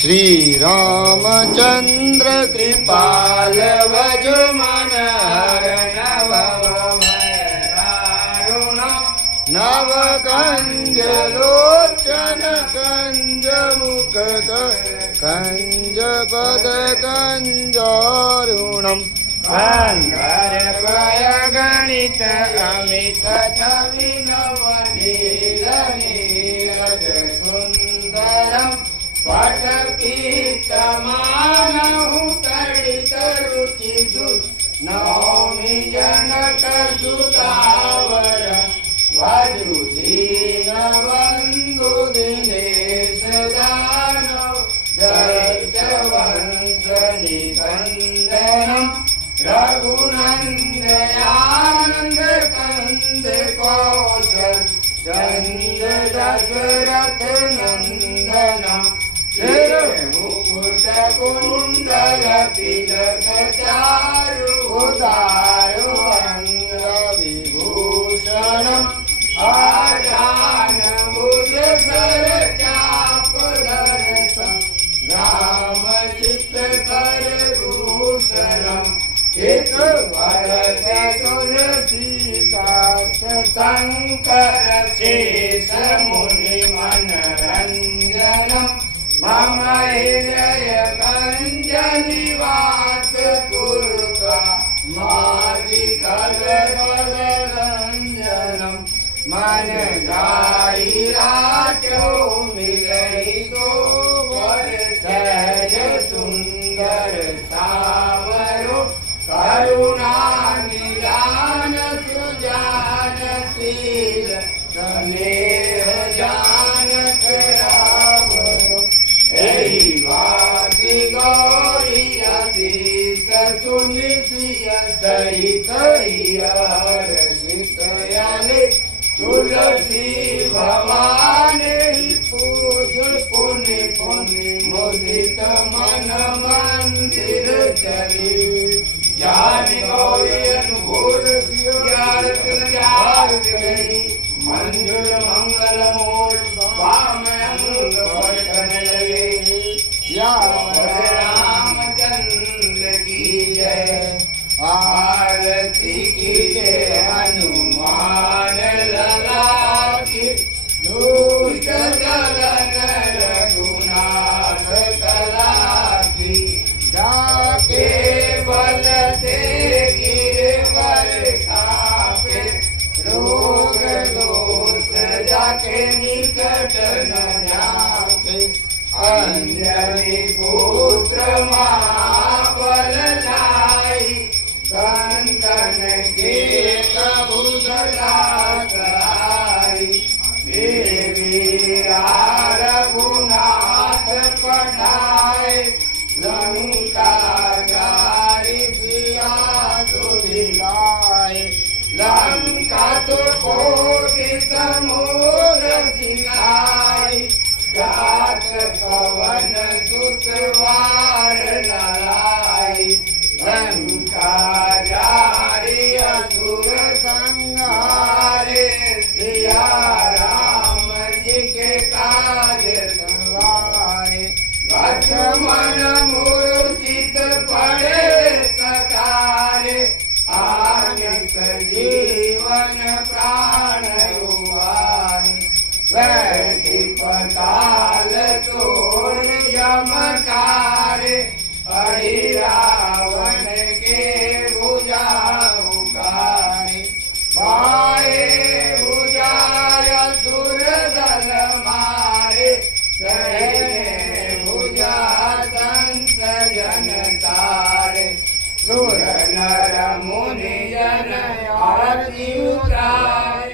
श्री रामचंद्र कृपाल भज मन हर नव कंज लोचन कंज मुख कंज पद कंजारुणम गणित अमित छवि नवनील नीरज सुंदरम पटपीतमानहु तडित रुचि नौमि जनक सुतावर वधुदीन बंधु दिनेश दानव दैत्य वंश निकंदनम रघुनंदयानंद कंद कौशल चंद दशरथ नंदनम मुकुट कुंडल तिलक चारु उदारु अंग विभूषणम आजान बुध सर चाप दर्शन ग्राम चित कर भूषणम एक भरत तुलसीदास शंकर शेष मुनि मनरंजनम मम हृदय गंज निवास दुर्गा माधि कल रंजनम मन जाई राजो मिलई दो वर सहज सुंदर सावरो करुणा निदान सुजान शील स्नेह जानत रावरो एहि वाति गौरी अतीत सुनिसिय सहित हर्षित यले तुलसी भवानी पूज पुण्य पुण्य मुदित मन मंदिर चली जान गौरी अनुकूल गई मंजुल मंगल मूल वाम अंग वर्तन लगे या रामचंद्र की जय आरती की जय हनुमान लला की दुष्ट दलन रघुनाथ कला की जाके बल से गिरवर खापे रोग दोष जाके निकट न जाके अंजनी पुत्र महाबल लाई संतन के कबू सदाई देवी रघुनाथ पढ़ाए लंका जारी सिया सुधिलाए लंका तो कोटि समूर सिलाई जात पवन सुतवार नलाई लंका जारी असुर संहारे सिया राम जी के काज सवारे लक्ष्मण मूर्छित पड़े सकारे आगे सजीवन प्राण उबारे बैठी पताल तोड़ यमकारे हरि रावण के भुजा उगारे पाए भुजाय सुर दल मारे भुजा संत जन तारे सुर नर मुनि जन आरती उतारे